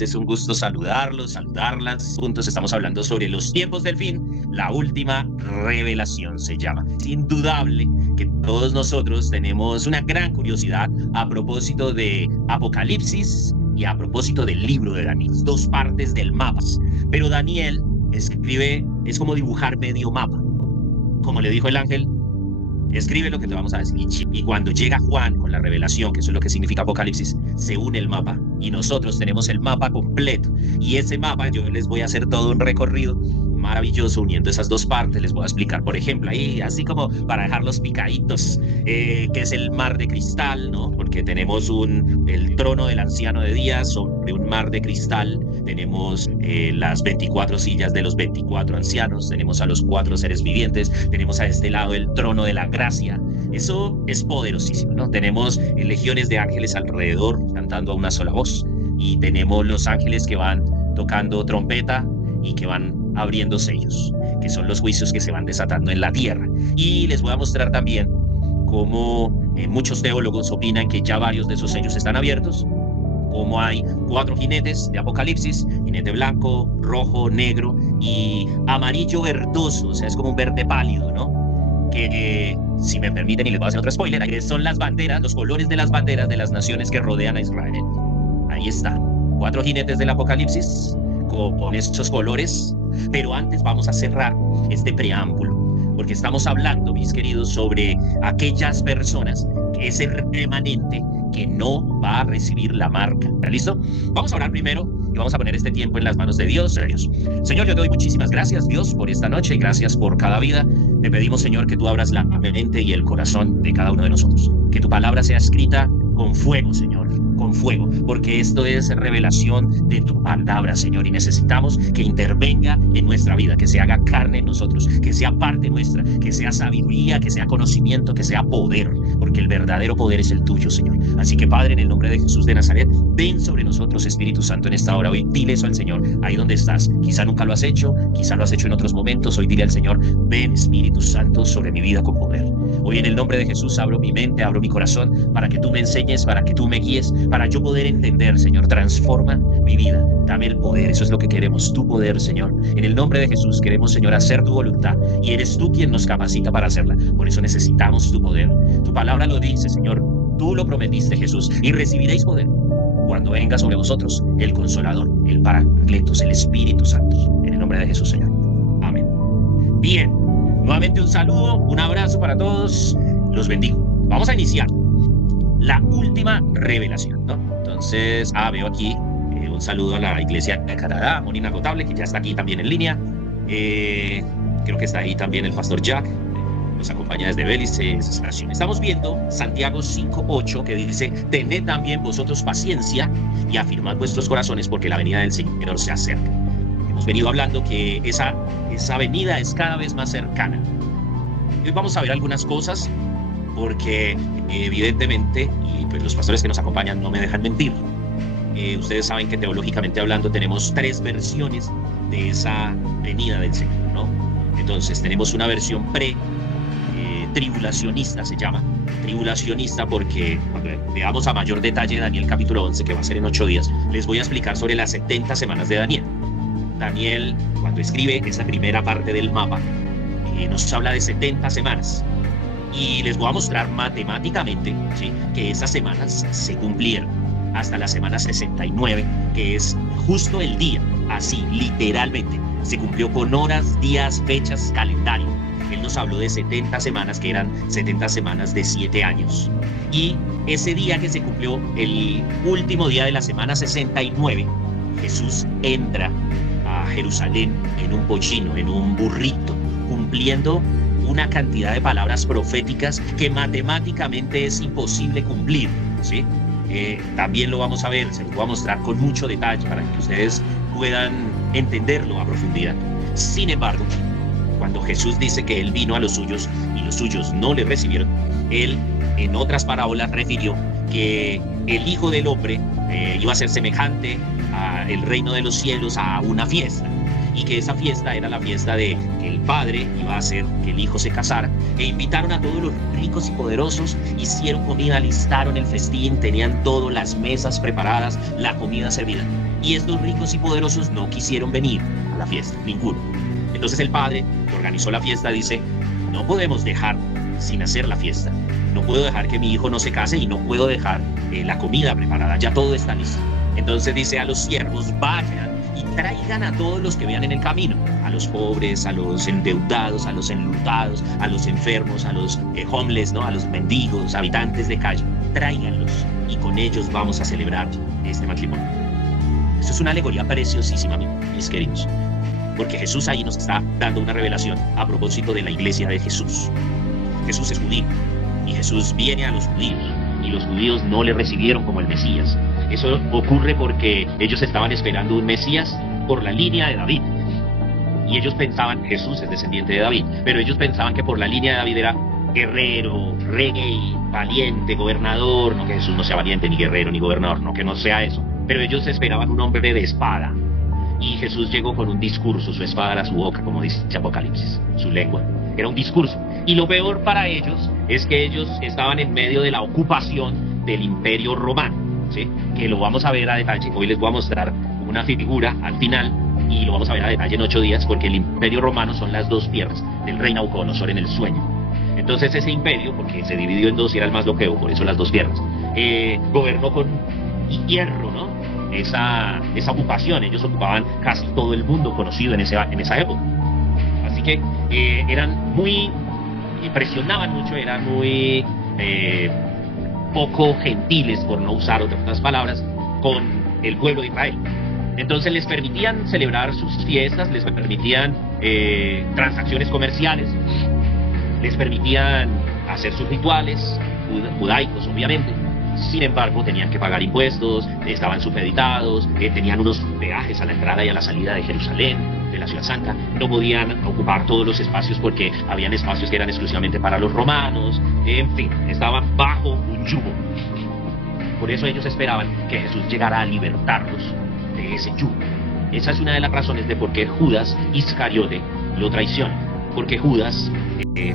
Es un gusto saludarlas. Juntos estamos hablando sobre los tiempos del fin. La última revelación se llama. Es indudable que todos nosotros tenemos una gran curiosidad a propósito de Apocalipsis y a propósito del libro de Daniel. Dos partes del mapa. Pero Daniel escribe, es como dibujar medio mapa. Como le dijo el ángel, escribe lo que te vamos a decir. Y cuando llega Juan con la revelación, que eso es lo que significa Apocalipsis, se une el mapa. Y nosotros tenemos el mapa completo. Y ese mapa, yo les voy a hacer todo un recorrido maravilloso uniendo esas dos partes. Les voy a explicar, por ejemplo, ahí, así como para dejarlos picaditos, que es el mar de cristal, ¿no? Porque tenemos el trono del anciano de días sobre un mar de cristal. Tenemos las 24 sillas de los 24 ancianos. Tenemos a los 4 seres vivientes. Tenemos a este lado el trono de la gracia. Eso es poderosísimo, ¿no? Tenemos legiones de ángeles alrededor cantando a una sola voz. Y tenemos los ángeles que van tocando trompeta y que van abriendo sellos, que son los juicios que se van desatando en la tierra. Y les voy a mostrar también cómo muchos teólogos opinan que ya varios de esos sellos están abiertos, como hay 4 jinetes de Apocalipsis, jinete blanco, rojo, negro y amarillo verdoso, o sea, es como un verde pálido, ¿no? Que, si me permiten, y les voy a hacer otro spoiler, ahí son las banderas, los colores de las banderas de las naciones que rodean a Israel. Ahí está, 4 jinetes del Apocalipsis, con estos colores. Pero antes vamos a cerrar este preámbulo, porque estamos hablando, mis queridos, sobre aquellas personas, que ese remanente que no va a recibir la marca. ¿Está listo? Vamos a orar primero y vamos a poner este tiempo en las manos de Dios. Señor, yo te doy muchísimas gracias, Dios, por esta noche y gracias por cada vida. Te pedimos, Señor, que tú abras la mente y el corazón de cada uno de nosotros. Que tu palabra sea escrita con fuego, Señor, con fuego, porque esto es revelación de tu palabra, Señor, y necesitamos que intervenga en nuestra vida, que se haga carne en nosotros, que sea parte nuestra, que sea sabiduría, que sea conocimiento, que sea poder, porque el verdadero poder es el tuyo, Señor. Así que, Padre, en el nombre de Jesús de Nazaret, ven sobre nosotros, Espíritu Santo, en esta hora. Hoy dile eso al Señor, ahí donde estás. Quizá nunca lo has hecho, quizá lo has hecho en otros momentos. Hoy dile al Señor, ven, Espíritu Santo, sobre mi vida con poder. Hoy en el nombre de Jesús abro mi mente, abro mi corazón, para que tú me enseñes, para que tú me guíes, para yo poder entender, Señor. Transforma mi vida, dame el poder, eso es lo que queremos, tu poder, Señor. En el nombre de Jesús queremos, Señor, hacer tu voluntad, y eres tú quien nos capacita para hacerla. Por eso necesitamos tu poder. Tu palabra lo dice, Señor, tú lo prometiste, Jesús, y recibiréis poder cuando venga sobre vosotros el Consolador, el Paracletos, el Espíritu Santo. En el nombre de Jesús, Señor. Amén. Bien, nuevamente un saludo, un abrazo para todos, los bendigo. Vamos a iniciar la última revelación, ¿no? Entonces, veo aquí un saludo a la Iglesia de Canadá, Moni Inagotable, que ya está aquí también en línea. Creo que está ahí también el pastor Jack, nos acompaña desde Belice. Estamos viendo Santiago 5:8, que dice: tened también vosotros paciencia y afirmad vuestros corazones, porque la venida del Señor se acerca. Hemos venido hablando que esa venida es cada vez más cercana. Hoy vamos a ver algunas cosas, porque evidentemente, y pues los pastores que nos acompañan no me dejan mentir, ustedes saben que teológicamente hablando tenemos 3 versiones de esa venida del Señor, ¿no? Entonces tenemos una versión tribulacionista, se llama tribulacionista, porque cuando veamos a mayor detalle Daniel capítulo 11, que va a ser en 8 días, les voy a explicar sobre las 70 semanas de Daniel. Daniel, cuando escribe esa primera parte del mapa, nos habla de 70 semanas. Y les voy a mostrar matemáticamente, ¿sí?, que esas semanas se cumplieron hasta la semana 69, que es justo el día, así, literalmente. Se cumplió con horas, días, fechas, calendario. Él nos habló de 70 semanas, que eran 70 semanas de 7 años. Y ese día que se cumplió, el último día de la semana 69, Jesús entra a Jerusalén en un pollino, en un burrito, cumpliendo una cantidad de palabras proféticas que matemáticamente es imposible cumplir, ¿sí? También lo vamos a ver, se los voy a mostrar con mucho detalle para que ustedes puedan entenderlo a profundidad. Sin embargo, cuando Jesús dice que Él vino a los suyos y los suyos no le recibieron, Él en otras parábolas refirió que el Hijo del Hombre iba a ser semejante al reino de los cielos, a una fiesta. y que esa fiesta era la fiesta de que el padre iba a hacer que el hijo se casara, e invitaron a todos los ricos y poderosos, hicieron comida, alistaron el festín, tenían todas las mesas preparadas, la comida servida, y estos ricos y poderosos no quisieron venir a la fiesta, ninguno. Entonces el padre que organizó la fiesta dice: no podemos dejar sin hacer la fiesta, no puedo dejar que mi hijo no se case y no puedo dejar la comida preparada, ya todo está listo. Entonces dice a los siervos: vayan y traigan a todos los que vean en el camino, a los pobres, a los endeudados, a los enlutados, a los enfermos, a los homeless, ¿no? A los mendigos, habitantes de calle, tráiganlos y con ellos vamos a celebrar este matrimonio. Esto es una alegoría preciosísima, mis queridos, porque Jesús ahí nos está dando una revelación a propósito de la iglesia de Jesús. Jesús es judío y Jesús viene a los judíos y los judíos no le recibieron como el Mesías. Eso ocurre porque ellos estaban esperando un Mesías por la línea de David. Y ellos pensaban, Jesús es descendiente de David, pero ellos pensaban que por la línea de David era guerrero, rey, valiente, gobernador. No que Jesús no sea valiente, ni guerrero, ni gobernador, no que no sea eso. Pero ellos esperaban un hombre de espada. Y Jesús llegó con un discurso, su espada era su boca, como dice Apocalipsis, su lengua. Era un discurso. Y lo peor para ellos es que ellos estaban en medio de la ocupación del Imperio Romano, ¿sí? Que lo vamos a ver a detalle. Hoy les voy a mostrar una figura al final y lo vamos a ver a detalle en 8 días, porque el Imperio Romano son las 2 piernas del rey Nabucodonosor en el sueño. Entonces ese imperio, porque se dividió en 2 y era el más loqueo, por eso las 2 piernas, gobernó con hierro, ¿no? Esa ocupación. Ellos ocupaban casi todo el mundo conocido en esa época. Así que eran muy, presionaban mucho, eran muy poco gentiles, por no usar otras palabras, con el pueblo de Israel. Entonces les permitían celebrar sus fiestas, les permitían transacciones comerciales, les permitían hacer sus rituales judaicos, obviamente. Sin embargo, tenían que pagar impuestos, estaban supeditados, tenían unos peajes a la entrada y a la salida de Jerusalén, de la ciudad santa. No podían ocupar todos los espacios porque habían espacios que eran exclusivamente para los romanos. En fin, estaban bajo un yugo. Por eso ellos esperaban que Jesús llegara a libertarlos de ese yugo. Esa es una de las razones de por qué Judas Iscariote lo traiciona. Porque Judas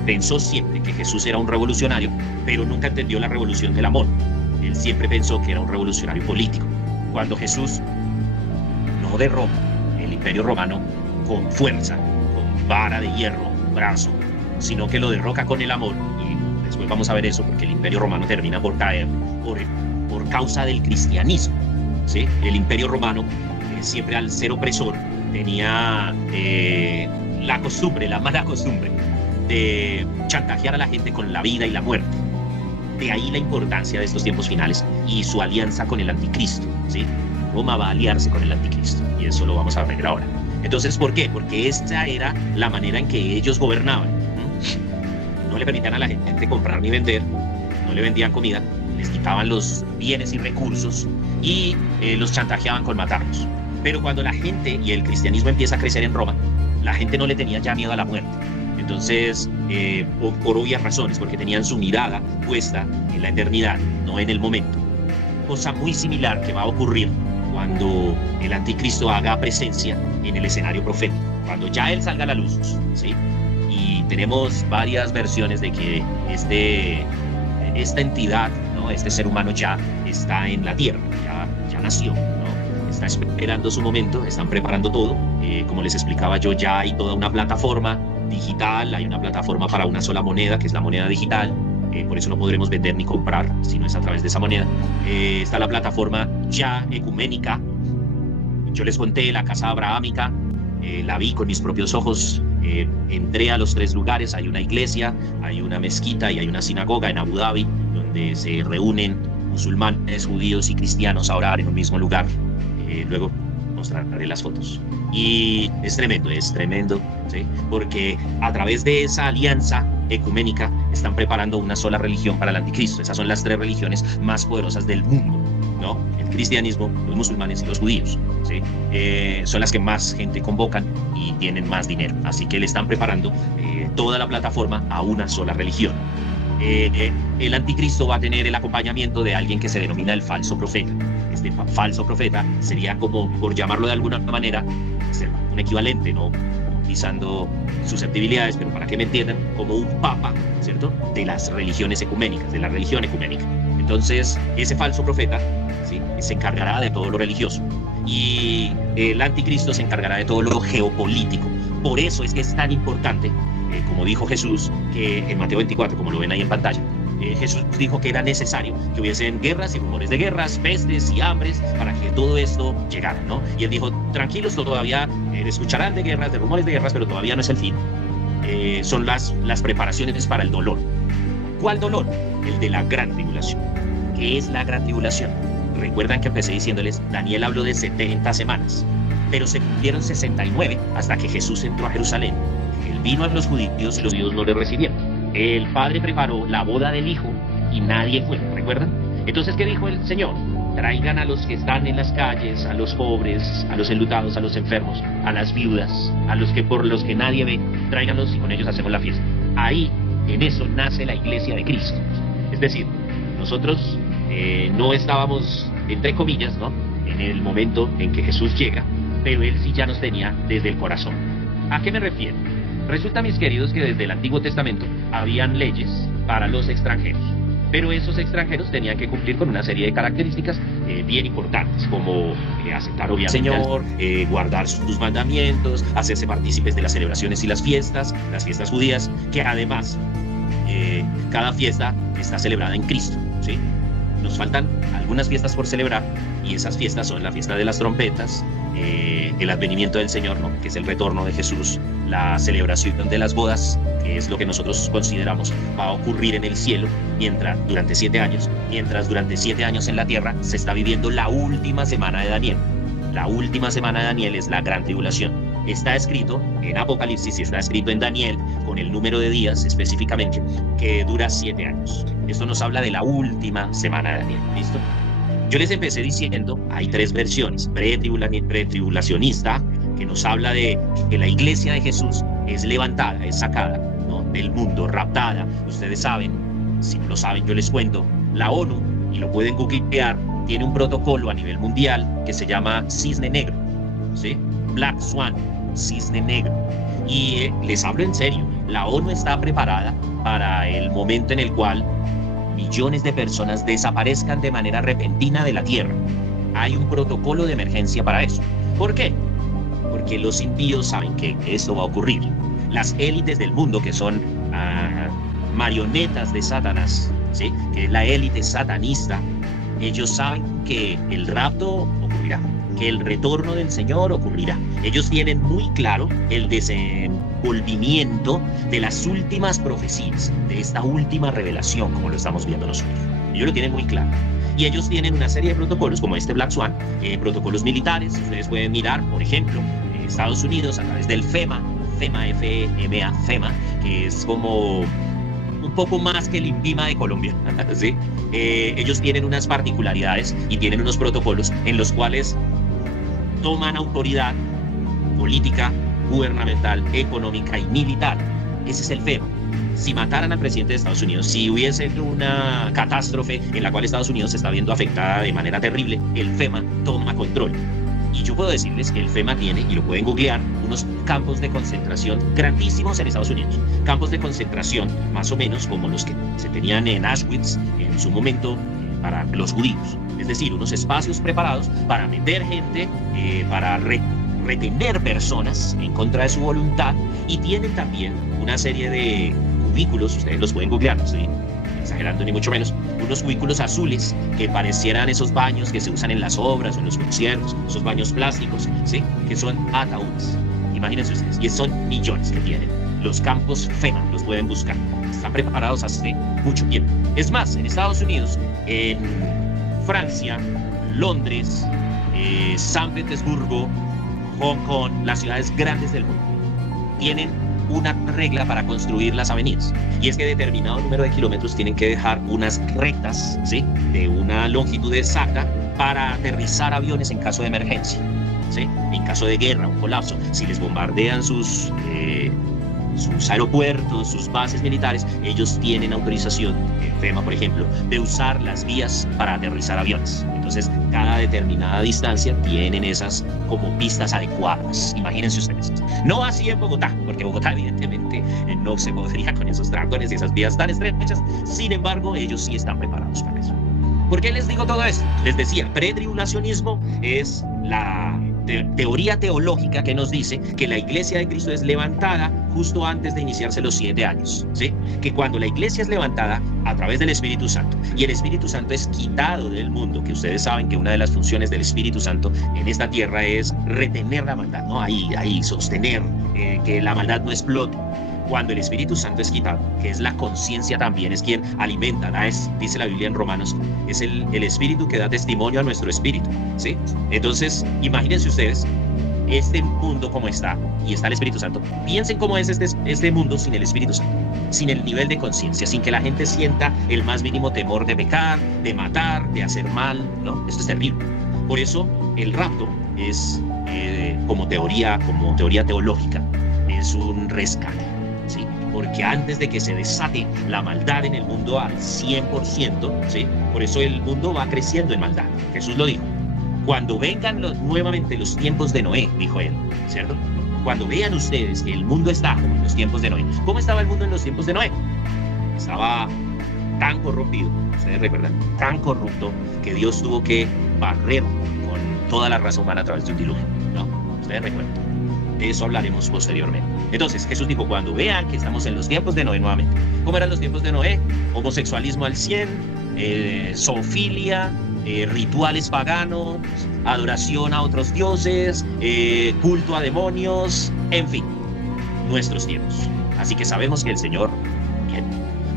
pensó siempre que Jesús era un revolucionario, pero nunca entendió la revolución del amor. Él siempre pensó que era un revolucionario político. Cuando Jesús no derrota el Imperio Romano con fuerza, con vara de hierro, brazo, sino que lo derroca con el amor, y después vamos a ver eso, porque el Imperio Romano termina por caer por causa del cristianismo, ¿sí? El Imperio Romano, siempre al ser opresor, tenía la costumbre, la mala costumbre, de chantajear a la gente con la vida y la muerte. De ahí la importancia de estos tiempos finales y su alianza con el anticristo, ¿sí? Roma va a aliarse con el anticristo, y eso lo vamos a ver ahora. Entonces, ¿por qué? Porque esta era la manera en que ellos gobernaban. No le permitían a la gente comprar ni vender, no le vendían comida, les quitaban los bienes y recursos y los chantajeaban con matarlos. Pero cuando la gente y el cristianismo empieza a crecer en Roma, la gente no le tenía ya miedo a la muerte. Entonces, por obvias razones, porque tenían su mirada puesta en la eternidad, no en el momento. Cosa muy similar que va a ocurrir cuando el anticristo haga presencia en el escenario profético, cuando ya él salga a la luz, ¿sí? Y tenemos varias versiones de que esta entidad, ¿no? Este ser humano ya está en la tierra, ya nació, ¿no? Está esperando su momento, están preparando todo. Como les explicaba yo, ya hay toda una plataforma digital, hay una plataforma para una sola moneda, que es la moneda digital. Por eso no podremos vender ni comprar si no es a través de esa moneda. Está la plataforma ya ecuménica. Yo les conté la casa abrahámica, la vi con mis propios ojos. Entré a los 3 lugares, hay una iglesia, hay una mezquita y hay una sinagoga en Abu Dhabi, donde se reúnen musulmanes, judíos y cristianos a orar en un mismo lugar. Luego mostraré las fotos. Y es tremendo, ¿sí? Porque a través de esa alianza ecuménica están preparando una sola religión para el anticristo. Esas son las 3 religiones más poderosas del mundo, ¿no? El cristianismo, los musulmanes y los judíos, ¿sí? Son las que más gente convocan y tienen más dinero. Así que le están preparando toda la plataforma a una sola religión. el anticristo va a tener el acompañamiento de alguien que se denomina el falso profeta. Este falso profeta sería como, por llamarlo de alguna manera, un equivalente, ¿no? Utilizando susceptibilidades, pero para que me entiendan, como un papa, ¿cierto?, de las religiones ecuménicas, de la religión ecuménica. Entonces, ese falso profeta, ¿sí?, se encargará de todo lo religioso, y el anticristo se encargará de todo lo geopolítico. Por eso es que es tan importante, como dijo Jesús, que en Mateo 24, como lo ven ahí en pantalla, Jesús dijo que era necesario que hubiesen guerras y rumores de guerras, pestes y hambres para que todo esto llegara, ¿no? Y él dijo, tranquilos, todavía escucharán de guerras, de rumores de guerras, pero todavía no es el fin. Son las preparaciones para el dolor. ¿Cuál dolor? El de la gran tribulación. ¿Qué es la gran tribulación? Recuerdan que empecé diciéndoles, Daniel habló de 70 semanas, pero se cumplieron 69 hasta que Jesús entró a Jerusalén. Él vino a los judíos y los judíos no le recibieron. El padre preparó la boda del hijo y nadie fue, ¿recuerdan? Entonces, ¿qué dijo el Señor? Traigan a los que están en las calles, a los pobres, a los enlutados, a los enfermos, a las viudas, a los que por los que nadie ve, tráiganlos y con ellos hacemos la fiesta. Ahí, en eso nace la iglesia de Cristo. Es decir, nosotros no estábamos, entre comillas, ¿no?, en el momento en que Jesús llega, pero Él sí ya nos tenía desde el corazón. ¿A qué me refiero? Resulta, mis queridos, que desde el Antiguo Testamento habían leyes para los extranjeros, pero esos extranjeros tenían que cumplir con una serie de características bien importantes, como aceptar obviamente al Señor, guardar sus mandamientos, hacerse partícipes de las celebraciones y las fiestas judías, que además cada fiesta está celebrada en Cristo, ¿sí? Nos faltan algunas fiestas por celebrar, y esas fiestas son la fiesta de las trompetas, el advenimiento del Señor, ¿no?, que es el retorno de Jesús, la celebración de las bodas, que es lo que nosotros consideramos va a ocurrir en el cielo durante 7 años, mientras durante 7 años en la tierra se está viviendo la última semana de Daniel. La última semana de Daniel es la gran tribulación. Está escrito en Apocalipsis y está escrito en Daniel, con el número de días específicamente, que dura 7 años. Esto nos habla de la última semana de Daniel, ¿listo? Yo les empecé diciendo, hay 3 versiones: pretribulacionista, que nos habla de que la iglesia de Jesús es levantada, es sacada, ¿no?, del mundo, raptada. Ustedes saben, si no lo saben yo les cuento, la ONU, y lo pueden googlear, tiene un protocolo a nivel mundial que se llama Cisne Negro, ¿sí? Black Swan, Cisne Negro. Y les hablo en serio, la ONU está preparada para el momento en el cual millones de personas desaparezcan de manera repentina de la Tierra. Hay un protocolo de emergencia para eso. ¿Por qué? Porque los impíos saben que esto va a ocurrir. Las élites del mundo, que son marionetas de Satanás, ¿sí?, que es la élite satanista, ellos saben que el rapto ocurrirá, que el retorno del Señor ocurrirá. Ellos tienen muy claro el desenvolvimiento de las últimas profecías, de esta última revelación, como lo estamos viendo nosotros. Ellos lo tienen muy claro. Y ellos tienen una serie de protocolos, como este Black Swan, protocolos militares. Ustedes pueden mirar, por ejemplo, en Estados Unidos, a través del FEMA, FEMA, que es como un poco más que el INVIMA de Colombia, ¿sí? Ellos tienen unas particularidades y tienen unos protocolos en los cuales toman autoridad política, gubernamental, económica y militar. Ese es el FEMA. Si mataran al presidente de Estados Unidos, si hubiese una catástrofe en la cual Estados Unidos se está viendo afectada de manera terrible, el FEMA toma control. Y yo puedo decirles que el FEMA tiene, y lo pueden googlear, unos campos de concentración grandísimos en Estados Unidos. Campos de concentración más o menos como los que se tenían en Auschwitz en su momento para los judíos. Es decir, unos espacios preparados para meter gente, para retener personas en contra de su voluntad, y tienen también una serie de cubículos, ustedes los pueden googlear, no estoy exagerando ni mucho menos, unos cubículos azules que parecieran esos baños que se usan en las obras o en los conciertos, esos baños plásticos, ¿sí?, que son ataúdes. Imagínense ustedes, y son millones que tienen. Los campos FEMA, los pueden buscar. Están preparados hace mucho tiempo. Es más, en Estados Unidos, en Francia, Londres, San Petersburgo, Hong Kong, las ciudades grandes del mundo, tienen una regla para construir las avenidas, y es que determinado número de kilómetros tienen que dejar unas rectas, ¿sí?, de una longitud exacta para aterrizar aviones en caso de emergencia, ¿sí?, en caso de guerra, un colapso, si les bombardean sus sus aeropuertos, sus bases militares, ellos tienen autorización, en FEMA por ejemplo, de usar las vías para aterrizar aviones. Entonces, cada determinada distancia tienen esas como pistas adecuadas. Imagínense ustedes. No así en Bogotá, porque Bogotá evidentemente no se podría con esos dragones y esas vías tan estrechas. Sin embargo, ellos sí están preparados para eso. ¿Por qué les digo todo esto? Les decía, pretribulacionismo es la teoría teológica que nos dice que la iglesia de Cristo es levantada justo antes de iniciarse los 7 años, ¿sí? Que cuando la iglesia es levantada a través del Espíritu Santo y el Espíritu Santo es quitado del mundo, que ustedes saben que una de las funciones del Espíritu Santo en esta tierra es retener la maldad, ¿no? Ahí sostener que la maldad no explote. Cuando el Espíritu Santo es quitado, que es la conciencia también, es quien alimenta, dice la Biblia en Romanos, es el Espíritu que da testimonio a nuestro espíritu, ¿sí? Entonces, imagínense ustedes, este mundo como está, y está el Espíritu Santo, piensen cómo es este mundo sin el Espíritu Santo, sin el nivel de conciencia, sin que la gente sienta el más mínimo temor de pecar, de matar, de hacer mal, ¿no? Esto es terrible. Por eso, el rapto es, como teoría teológica, es un rescate. ¿Sí? Porque antes de que se desate la maldad en el mundo al 100%, ¿sí? Por eso el mundo va creciendo en maldad. Jesús lo dijo. Cuando vengan nuevamente los tiempos de Noé, dijo él, ¿cierto? Cuando vean ustedes que el mundo está como en los tiempos de Noé. ¿Cómo estaba el mundo en los tiempos de Noé? Estaba tan corrompido, ustedes recuerdan, tan corrupto, que Dios tuvo que barrer con toda la raza humana a través de un diluvio, ¿no? Ustedes recuerdan. De eso hablaremos posteriormente. Entonces, Jesús dijo, cuando vean que estamos en los tiempos de Noé nuevamente. ¿Cómo eran los tiempos de Noé? Homosexualismo al 100, zoofilia, rituales paganos, adoración a otros dioses, culto a demonios, en fin, nuestros tiempos. Así que sabemos que el Señor, bien,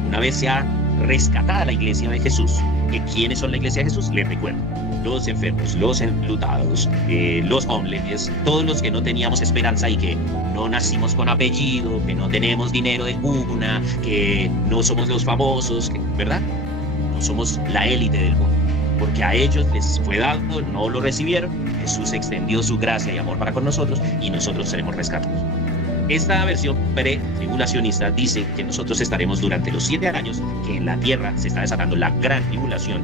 una vez sea rescatada la iglesia de Jesús, que ¿quiénes son la iglesia de Jesús? Les recuerdo. Los enfermos, los enlutados, los homeless, todos los que no teníamos esperanza y que no nacimos con apellido, que no tenemos dinero de cuna, que no somos los famosos, ¿verdad? No somos la élite del mundo, porque a ellos les fue dado, no lo recibieron, Jesús extendió su gracia y amor para con nosotros y nosotros seremos rescatados. Esta versión pre-tribulacionista dice que nosotros estaremos durante los 7 años que en la tierra se está desatando la gran tribulación.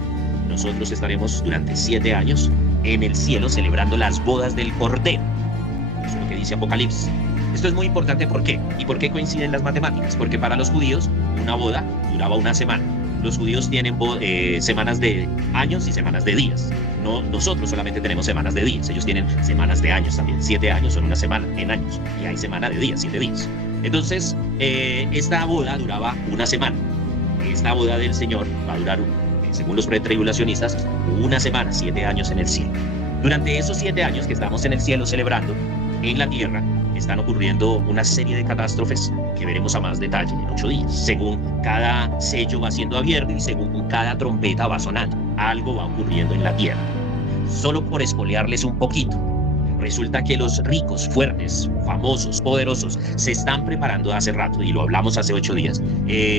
Nosotros estaremos durante 7 años en el cielo celebrando las bodas del Cordero. Eso es lo que dice Apocalipsis. Esto es muy importante, ¿por qué? ¿Y por qué coinciden las matemáticas? Porque para los judíos una boda duraba una semana. Los judíos tienen semanas de años y semanas de días. No, nosotros solamente tenemos semanas de días. Ellos tienen semanas de años también. 7 años son una semana en años. Y hay semana de días, 7 días. Entonces, esta boda duraba una semana. Esta boda del Señor va a durar, según los pretribulacionistas, una semana, 7 años en el cielo. Durante esos 7 años que estamos en el cielo celebrando, en la tierra están ocurriendo una serie de catástrofes que veremos a más detalle en 8 días. Según cada sello va siendo abierto y según cada trompeta va sonando, algo va ocurriendo en la tierra. Solo por espolearles un poquito, resulta que los ricos, fuertes, famosos, poderosos, se están preparando hace rato, y lo hablamos hace 8 días,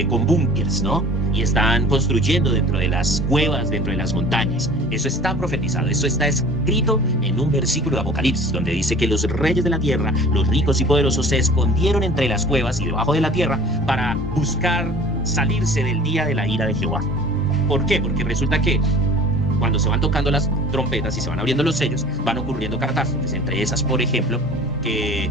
con búnkers, ¿no? Y están construyendo dentro de las cuevas, dentro de las montañas. Eso está profetizado, eso está escrito en un versículo de Apocalipsis, donde dice que los reyes de la tierra, los ricos y poderosos, se escondieron entre las cuevas y debajo de la tierra para buscar salirse del día de la ira de Jehová. ¿Por qué? Porque resulta que cuando se van tocando las trompetas y se van abriendo los sellos, van ocurriendo catástrofes. Entre esas, por ejemplo, que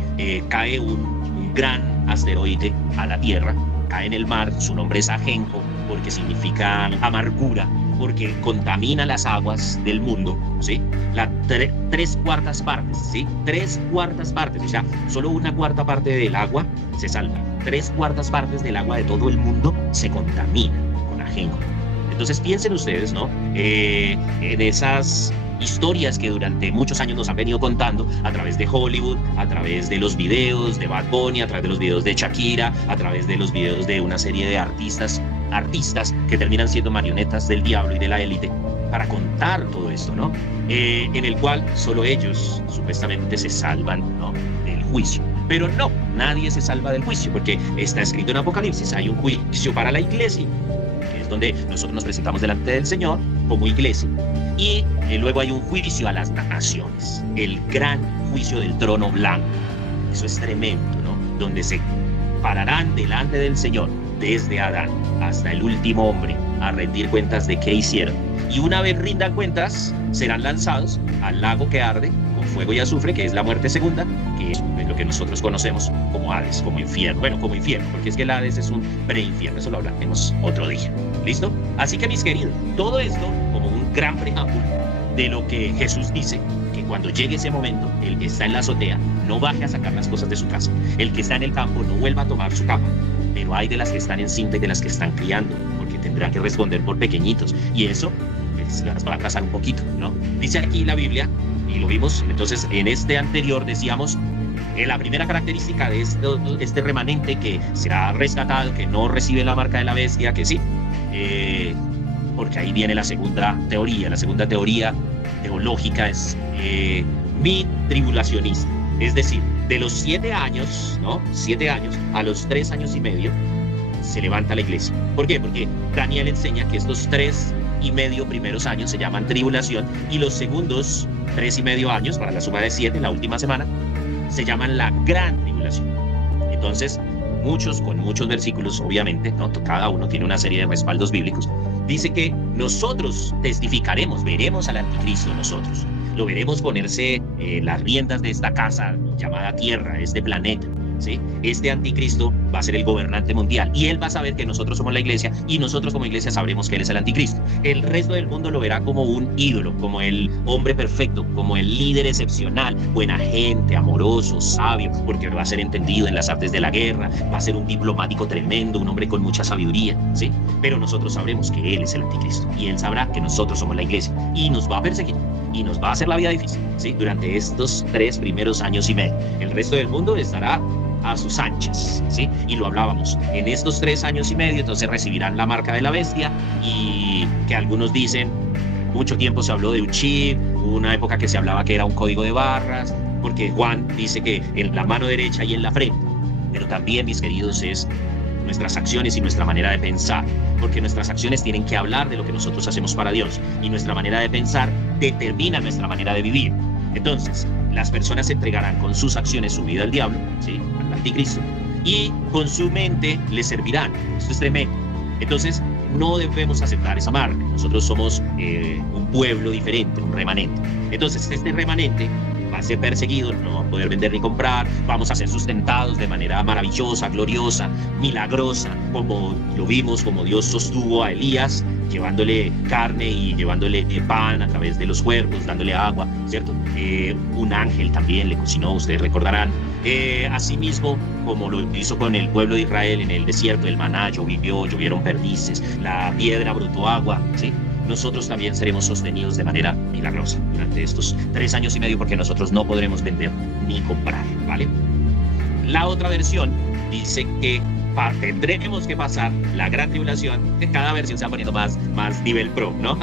cae un gran asteroide a la Tierra, cae en el mar, su nombre es Ajenjo, porque significa amargura, porque contamina las aguas del mundo, ¿sí? 3/4 partes, ¿sí? 3/4 partes, o sea, solo 1/4 parte del agua se salva. 3/4 partes del agua de todo el mundo se contamina con Ajenjo. Entonces piensen ustedes, ¿no? En esas historias que durante muchos años nos han venido contando a través de Hollywood, a través de los videos de Bad Bunny, a través de los videos de Shakira, a través de los videos de una serie de artistas que terminan siendo marionetas del diablo y de la élite para contar todo esto, ¿no? En el cual solo ellos supuestamente se salvan, ¿no?, del juicio. Pero no, nadie se salva del juicio, porque está escrito en Apocalipsis, hay un juicio para la iglesia, que es donde nosotros nos presentamos delante del Señor como iglesia, y luego hay un juicio a las naciones, el gran juicio del trono blanco. Eso es tremendo, ¿no? Donde se pararán delante del Señor desde Adán hasta el último hombre a rendir cuentas de qué hicieron. Y una vez rindan cuentas, serán lanzados al lago que arde con fuego y azufre, que es la muerte segunda, que es lo que nosotros conocemos como Hades, como infierno. Bueno, como infierno, porque es que el Hades es un preinfierno, eso lo hablaremos otro día. ¿Listo? Así que, mis queridos, todo esto como un gran preámbulo de lo que Jesús dice, que cuando llegue ese momento, el que está en la azotea no baje a sacar las cosas de su casa. El que está en el campo no vuelva a tomar su capa. Pero hay de las que están encinta y de las que están criando, porque tendrán que responder por pequeñitos. Y eso pues, las va a atrasar un poquito, ¿no? Dice aquí la Biblia, y lo vimos, entonces en este anterior decíamos, la primera característica de este remanente que será rescatado, que no recibe la marca de la bestia, que sí, porque ahí viene la segunda teoría. La segunda teoría teológica es mi tribulacionista. Es decir, de los 7 años, ¿no? 7 años a los 3 años y medio se levanta la iglesia. ¿Por qué? Porque Daniel enseña que estos 3 y medio primeros años se llaman tribulación y los segundos 3 y medio años, para la suma de 7, la última semana, se llaman la gran tribulación. Entonces, con muchos versículos, obviamente, ¿no? Cada uno tiene una serie de respaldos bíblicos, dice que nosotros testificaremos, veremos al anticristo nosotros. Lo veremos ponerse las riendas de esta casa llamada Tierra, este planeta, ¿sí? Este anticristo va a ser el gobernante mundial y él va a saber que nosotros somos la iglesia y nosotros como iglesia sabremos que él es el anticristo. El resto del mundo lo verá como un ídolo, como el hombre perfecto, como el líder excepcional, buena gente, amoroso, sabio, porque va a ser entendido en las artes de la guerra, va a ser un diplomático tremendo, un hombre con mucha sabiduría, ¿sí? Pero nosotros sabremos que él es el anticristo y él sabrá que nosotros somos la iglesia y nos va a perseguir y nos va a hacer la vida difícil, ¿sí? Durante estos 3 primeros años y medio. El resto del mundo estará a sus anchas, ¿sí? Y lo hablábamos, en estos 3 años y medio entonces recibirán la marca de la bestia y que algunos dicen, mucho tiempo se habló de un chip, hubo una época que se hablaba que era un código de barras, porque Juan dice que en la mano derecha y en la frente, pero también, mis queridos, es nuestras acciones y nuestra manera de pensar, porque nuestras acciones tienen que hablar de lo que nosotros hacemos para Dios y nuestra manera de pensar determina nuestra manera de vivir. Entonces, las personas entregarán con sus acciones su vida al diablo, ¿sí? Al anticristo, y con su mente le servirán. Esto es tremendo. Entonces, no debemos aceptar esa marca. Nosotros somos un pueblo diferente, un remanente. Entonces, este remanente va a ser perseguido, no va a poder vender ni comprar, vamos a ser sustentados de manera maravillosa, gloriosa, milagrosa, como lo vimos, como Dios sostuvo a Elías, llevándole carne y llevándole pan a través de los cuervos, dándole agua, ¿cierto? Un ángel también le cocinó, ustedes recordarán. Asimismo, como lo hizo con el pueblo de Israel en el desierto, el maná llovieron perdices, la piedra brotó agua, ¿sí? Nosotros también seremos sostenidos de manera milagrosa durante estos 3 años y medio porque nosotros no podremos vender ni comprar, ¿vale? La otra versión dice que tendremos que pasar la gran tribulación, que cada versión se va poniendo más nivel pro, ¿no?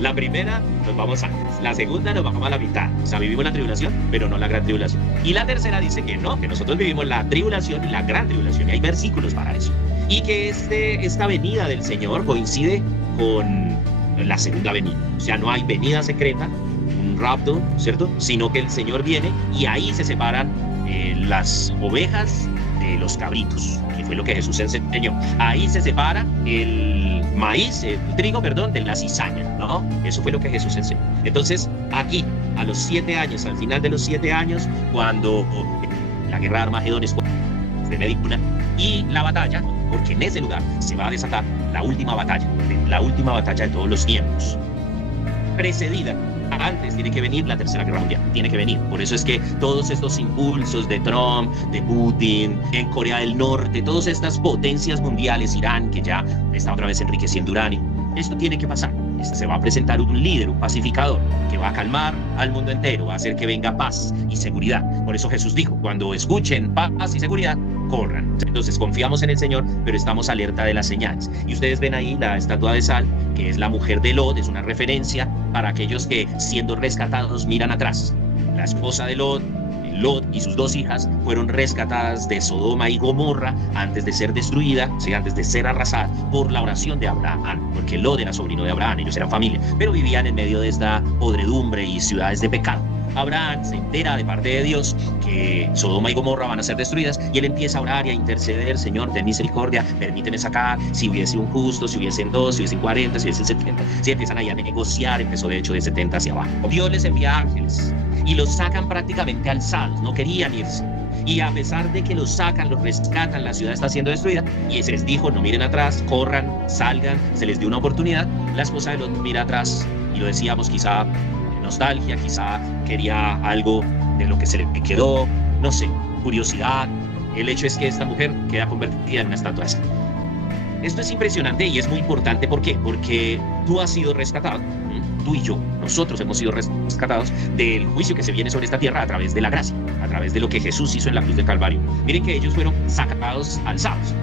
La primera nos vamos antes, la segunda nos vamos a la mitad, o sea, vivimos la tribulación, pero no la gran tribulación. Y la tercera dice que no, que nosotros vivimos la tribulación y la gran tribulación, y hay versículos para eso. Y que esta venida del Señor coincide con la segunda venida, o sea, no hay venida secreta, un rapto, ¿cierto? Sino que el Señor viene y ahí se separan las ovejas de los cabritos, que fue lo que Jesús enseñó. Ahí se separa el trigo, de la cizaña, ¿no? Eso fue lo que Jesús enseñó. Entonces, aquí, a los 7 años, al final de los 7 años, cuando la guerra de Armagedón es de Medicuna, y la batalla, porque en ese lugar se va a desatar la última batalla de todos los tiempos, precedida. Antes tiene que venir la Tercera Guerra Mundial, tiene que venir. Por eso es que todos estos impulsos de Trump, de Putin, en Corea del Norte, todas estas potencias mundiales, Irán, que ya está otra vez enriqueciendo uranio, esto tiene que pasar. Se va a presentar un líder, un pacificador, que va a calmar al mundo entero, va a hacer que venga paz y seguridad. Por eso Jesús dijo, cuando escuchen paz y seguridad, corran. Entonces confiamos en el Señor, pero estamos alerta de las señales. Y ustedes ven ahí la estatua de sal, que es la mujer de Lot, es una referencia para aquellos que siendo rescatados miran atrás. La esposa de Lot y sus 2 hijas fueron rescatadas de Sodoma y Gomorra antes de ser destruida, ¿sí? Antes de ser arrasada por la oración de Abraham, porque Lot era sobrino de Abraham, ellos eran familia, pero vivían en medio de esta podredumbre y ciudades de pecado. Abraham se entera de parte de Dios que Sodoma y Gomorra van a ser destruidas y él empieza a orar y a interceder: Señor, ten misericordia, permíteme sacar, si hubiese un justo, si hubiesen dos, si hubiesen 40, si hubiesen 70, si empiezan ahí a negociar, empezó de hecho de 70 hacia abajo. Dios les envía ángeles y los sacan prácticamente alzados, no querían irse. Y a pesar de que los sacan, los rescatan, la ciudad está siendo destruida, y se les dijo: no miren atrás, corran, salgan, se les dio una oportunidad. La esposa de Lot mira atrás, y lo decíamos, quizá nostalgia, quizá quería algo de lo que se le quedó, no sé, curiosidad. El hecho es que esta mujer queda convertida en una estatua de sal. Esto es impresionante y es muy importante. ¿Por qué? Porque tú has sido rescatado, tú y yo, nosotros hemos sido rescatados del juicio que se viene sobre esta tierra a través de la gracia, a través de lo que Jesús hizo en la cruz del Calvario. Miren que ellos fueron sacados, alzados.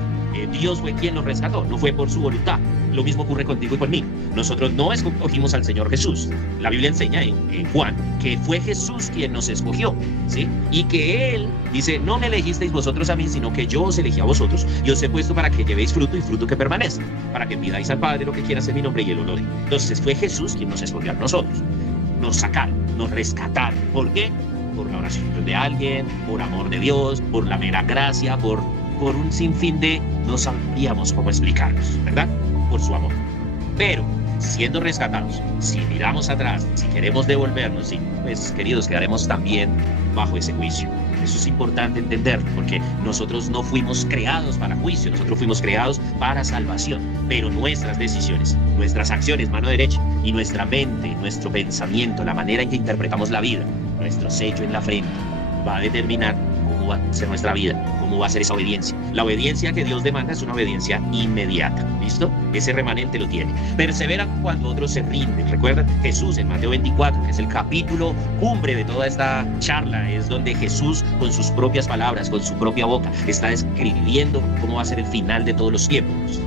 Dios fue quien los rescató, no fue por su voluntad. Lo mismo ocurre contigo y conmigo. Nosotros no escogimos al Señor Jesús. La Biblia enseña en Juan que fue Jesús quien nos escogió, ¿sí? Y que Él dice: no me elegisteis vosotros a mí, sino que yo os elegí a vosotros y os he puesto para que llevéis fruto, y fruto que permanezca, para que pidáis al Padre lo que quieras en mi nombre y Él os lo dé. Entonces fue Jesús quien nos escogió a nosotros. Nos sacaron, nos rescataron. ¿Por qué? Por la oración de alguien, por amor de Dios, por la mera gracia, por un sinfín de, no sabíamos cómo explicarnos, ¿verdad? Por su amor. Pero siendo rescatados, si miramos atrás, si queremos devolvernos, sí, pues queridos, quedaremos también bajo ese juicio. Eso es importante entenderlo, porque nosotros no fuimos creados para juicio, nosotros fuimos creados para salvación. Pero nuestras decisiones, nuestras acciones, mano derecha, y nuestra mente, nuestro pensamiento, la manera en que interpretamos la vida, nuestro sello en la frente, va a determinar cómo va a ser nuestra vida, cómo va a ser esa obediencia. La obediencia que Dios demanda es una obediencia inmediata, ¿listo? Ese remanente lo tiene. Perseveran cuando otros se rinden. ¿Recuerdan? Jesús en Mateo 24, que es el capítulo cumbre de toda esta charla, es donde Jesús, con sus propias palabras, con su propia boca, está describiendo cómo va a ser el final de todos los tiempos.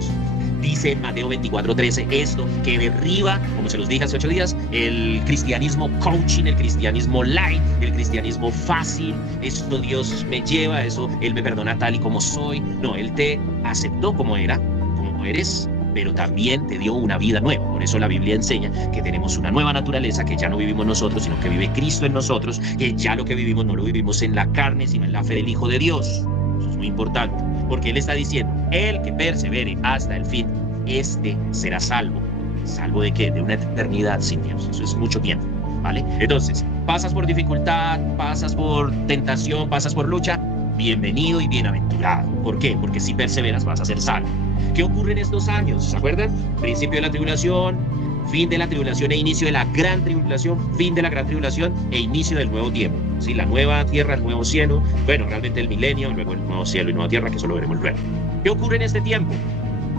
Dice en Mateo 24:13 esto, que derriba, como se los dije hace 8 días, el cristianismo coaching, el cristianismo light, el cristianismo fácil. Esto Dios me lleva, eso Él me perdona tal y como soy. No, Él te aceptó como era, como eres, pero también te dio una vida nueva. Por eso la Biblia enseña que tenemos una nueva naturaleza, que ya no vivimos nosotros, sino que vive Cristo en nosotros, que ya lo que vivimos no lo vivimos en la carne, sino en la fe del Hijo de Dios. Eso es muy importante, porque Él está diciendo: el que persevere hasta el fin, este será salvo. ¿Salvo de qué? De una eternidad sin Dios. Eso es mucho tiempo, ¿vale? Entonces, pasas por dificultad, pasas por tentación, pasas por lucha, bienvenido y bienaventurado. ¿Por qué? Porque si perseveras vas a ser salvo. ¿Qué ocurre en estos años? ¿Se acuerdan? Principio de la tribulación, fin de la tribulación e inicio de la gran tribulación, fin de la gran tribulación e inicio del nuevo tiempo. ¿Sí? La nueva tierra, el nuevo cielo, bueno, realmente el milenio, luego el nuevo cielo y nueva tierra, que eso lo veremos luego. ¿Qué ocurre en este tiempo?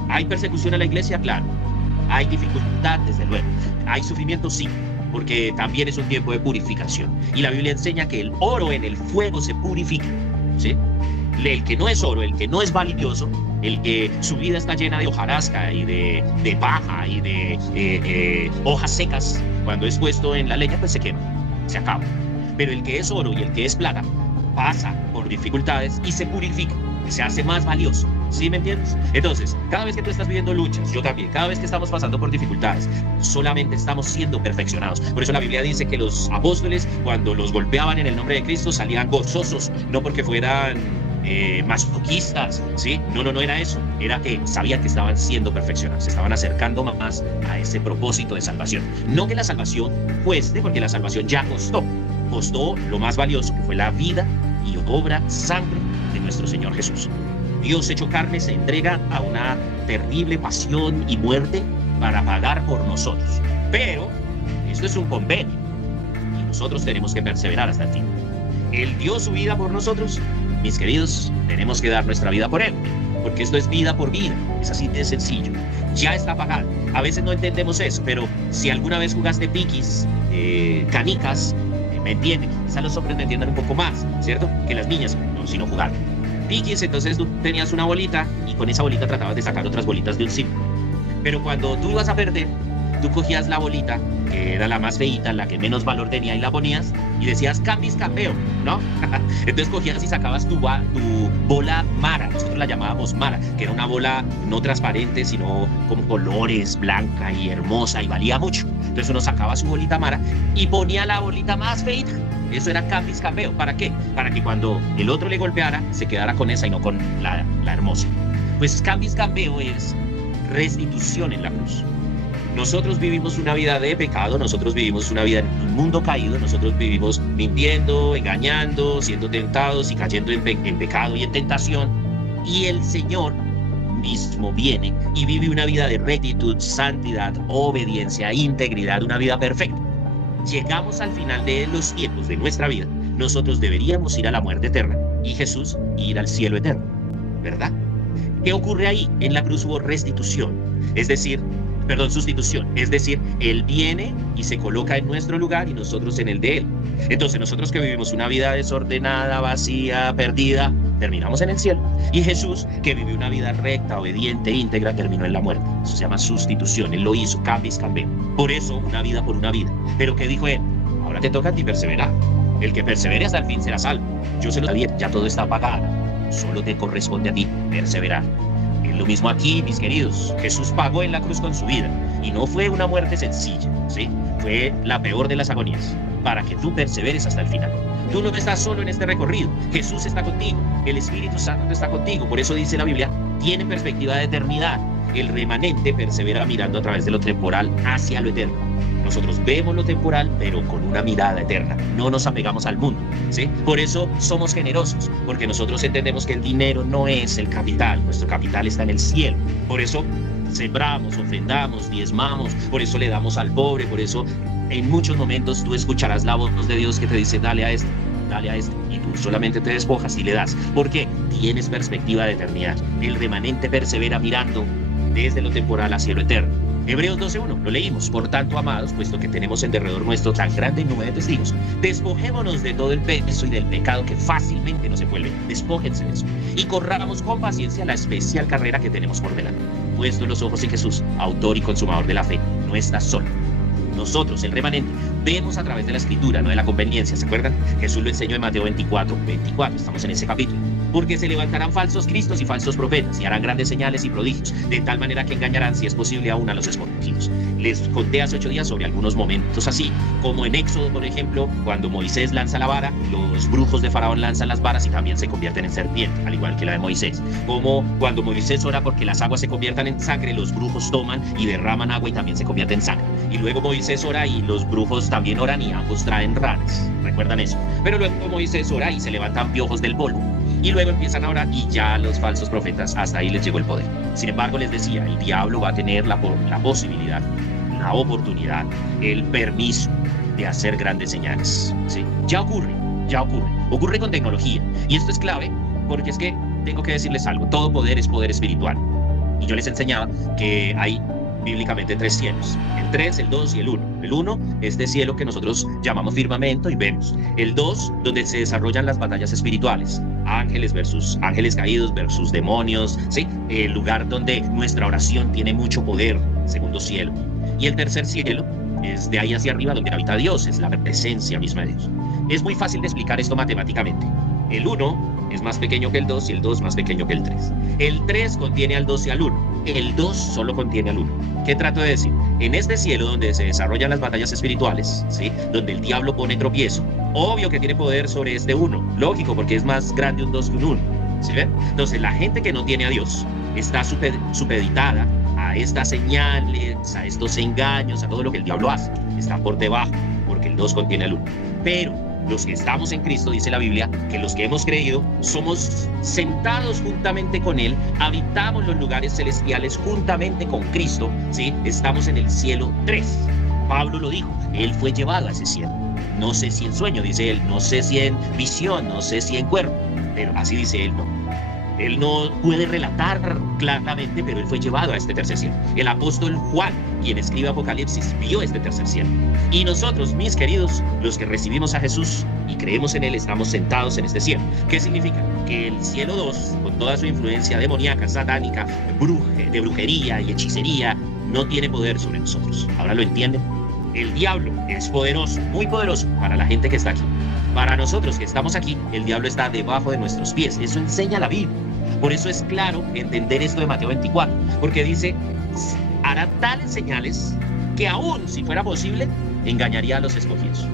¿Hay persecución a la iglesia? Claro. ¿Hay dificultad? Desde luego. ¿Hay sufrimiento? Sí, porque también es un tiempo de purificación. Y la Biblia enseña que el oro en el fuego se purifica, ¿sí? El que no es oro, el que no es valioso, el que su vida está llena de hojarasca y de paja y de hojas secas, cuando es puesto en la leña, pues se quema, se acaba. Pero el que es oro y el que es plata pasa por dificultades y se purifica, se hace más valioso. ¿Sí me entiendes? Entonces, cada vez que tú estás viviendo luchas, yo también, cada vez que estamos pasando por dificultades, solamente estamos siendo perfeccionados. Por eso la Biblia dice que los apóstoles, cuando los golpeaban en el nombre de Cristo, salían gozosos, no porque fueran masoquistas, ¿sí? No era eso. Era que sabían que estaban siendo perfeccionados, se estaban acercando más a ese propósito de salvación. No que la salvación cueste, porque la salvación ya costó lo más valioso, que fue la vida y obra, sangre de nuestro Señor Jesús. Dios hecho carne se entrega a una terrible pasión y muerte para pagar por nosotros. Pero esto es un convenio y nosotros tenemos que perseverar hasta el fin. Él dio su vida por nosotros. Mis queridos, tenemos que dar nuestra vida por Él, porque esto es vida por vida. Es así de sencillo. Ya está pagado. A veces no entendemos eso, pero si alguna vez jugaste piquis, canicas, ¿me entienden? Quizás los hombres me entiendan un poco más, ¿cierto? Que las niñas, no, sino jugar. Piquis, entonces tú tenías una bolita y con esa bolita tratabas de sacar otras bolitas de un círculo. Pero cuando tú ibas a perder, tú cogías la bolita, que era la más feita, la que menos valor tenía, y la ponías y decías cambis campeón, ¿no? Entonces cogías y sacabas tu bola mara, nosotros la llamábamos mara, que era una bola no transparente, sino con colores, blanca y hermosa, y valía mucho. Entonces uno sacaba su bolita mara y ponía la bolita más feita. Eso era cambis campeón. ¿Para qué? Para que cuando el otro le golpeara, se quedara con esa y no con la hermosa. Pues cambis campeón es restitución en la cruz. Nosotros vivimos una vida de pecado, nosotros vivimos una vida en un mundo caído, nosotros vivimos mintiendo, engañando, siendo tentados y cayendo en pecado y en tentación. Y el Señor mismo viene y vive una vida de rectitud, santidad, obediencia, integridad, una vida perfecta. Llegamos al final de los tiempos de nuestra vida, nosotros deberíamos ir a la muerte eterna y Jesús ir al cielo eterno, ¿verdad? ¿Qué ocurre ahí? En la cruz hubo restitución, sustitución, es decir, Él viene y se coloca en nuestro lugar y nosotros en el de Él. Entonces nosotros que vivimos una vida desordenada, vacía, perdida, terminamos en el cielo. Y Jesús, que vivió una vida recta, obediente, íntegra, terminó en la muerte. Eso se llama sustitución, Él lo hizo, cambis cambió. Por eso, una vida por una vida. Pero ¿qué dijo Él? Ahora te toca a ti perseverar. El que persevere hasta el fin será salvo. Yo se lo sabía, ya todo está pagado. Solo te corresponde a ti perseverar. Es lo mismo aquí, mis queridos. Jesús pagó en la cruz con su vida. Y no fue una muerte sencilla, ¿sí? Fue la peor de las agonías, para que tú perseveres hasta el final. Tú no estás solo en este recorrido. Jesús está contigo. El Espíritu Santo está contigo. Por eso dice la Biblia, tiene perspectiva de eternidad. El remanente persevera mirando a través de lo temporal hacia lo eterno. Nosotros vemos lo temporal, pero con una mirada eterna. No nos apegamos al mundo, ¿sí? Por eso somos generosos, porque nosotros entendemos que el dinero no es el capital. Nuestro capital está en el cielo. Por eso sembramos, ofrendamos, diezmamos. Por eso le damos al pobre. Por eso en muchos momentos tú escucharás la voz de Dios que te dice, dale a esto, y tú solamente te despojas y le das. ¿Por qué? Tienes perspectiva de eternidad. El remanente persevera mirando desde lo temporal hacia lo eterno. Hebreos 12:1, lo leímos. Por tanto, amados, puesto que tenemos en derredor nuestro tan grande nube de testigos, despojémonos de todo el peso y del pecado que fácilmente nos envuelve. Despójense de eso. Y corramos con paciencia la especial carrera que tenemos por delante. Puestos los ojos en Jesús, autor y consumador de la fe. No estás solo. Nosotros, el remanente, vemos a través de la Escritura, no de la conveniencia. ¿Se acuerdan? Jesús lo enseñó en Mateo 24. Estamos en ese capítulo. Porque se levantarán falsos cristos y falsos profetas y harán grandes señales y prodigios, de tal manera que engañarán, si es posible, aún a los escogidos. Les conté hace 8 días sobre algunos momentos así, como en Éxodo, por ejemplo, cuando Moisés lanza la vara, los brujos de Faraón lanzan las varas y también se convierten en serpiente, al igual que la de Moisés. Como cuando Moisés ora porque las aguas se conviertan en sangre, los brujos toman y derraman agua y también se convierte en sangre. Y luego Moisés ora y los brujos también oran y ambos traen ranas. ¿Recuerdan eso? Pero luego Moisés ora y se levantan piojos del polvo. Y luego empiezan a orar y ya los falsos profetas, hasta ahí les llegó el poder. Sin embargo, les decía, el diablo va a tener la posibilidad, la oportunidad, el permiso de hacer grandes señales, ¿sí? Ya ocurre con tecnología. Y esto es clave porque es que tengo que decirles algo, todo poder es poder espiritual. Y yo les enseñaba que hay bíblicamente 3 cielos, el 3, el 2 y el 1. El 1 es este cielo que nosotros llamamos firmamento y vemos. El 2, donde se desarrollan las batallas espirituales, ángeles versus ángeles caídos versus demonios, ¿sí? El lugar donde nuestra oración tiene mucho poder, segundo cielo. Y el tercer cielo es de ahí hacia arriba, donde habita Dios, es la presencia misma de Dios. Es muy fácil de explicar esto matemáticamente. El 1 es más pequeño que el 2 y el 2 más pequeño que el 3. El 3 contiene al 2 y al 1. El 2 solo contiene al 1. ¿Qué trato de decir? En este cielo donde se desarrollan las batallas espirituales, ¿sí? Donde el diablo pone tropiezo, obvio que tiene poder sobre este 1. Lógico, porque es más grande un 2 que un 1. ¿Sí ven? Entonces la gente que no tiene a Dios está supeditada a estas señales, a estos engaños, a todo lo que el diablo hace. Está por debajo, porque el 2 contiene al 1. Pero los que estamos en Cristo, dice la Biblia, que los que hemos creído somos sentados juntamente con Él, habitamos los lugares celestiales juntamente con Cristo, ¿sí? Estamos en el cielo 3. Pablo lo dijo, Él fue llevado a ese cielo. No sé si en sueño, dice él, no sé si en visión, no sé si en cuerpo, pero así dice él, no. Él no puede relatar claramente, pero él fue llevado a este tercer cielo. El apóstol Juan, quien escribe Apocalipsis, vio este tercer cielo. Y nosotros, mis queridos, los que recibimos a Jesús y creemos en él, estamos sentados en este cielo. ¿Qué significa? Que el cielo 2, con toda su influencia demoníaca, satánica, de brujería y hechicería, no tiene poder sobre nosotros. ¿Ahora lo entienden? El diablo es poderoso, muy poderoso para la gente que está aquí. Para nosotros que estamos aquí, el diablo está debajo de nuestros pies. Eso enseña la Biblia. Por eso es claro entender esto de Mateo 24, porque dice, hará tales señales que aún si fuera posible, engañaría a los escogidos.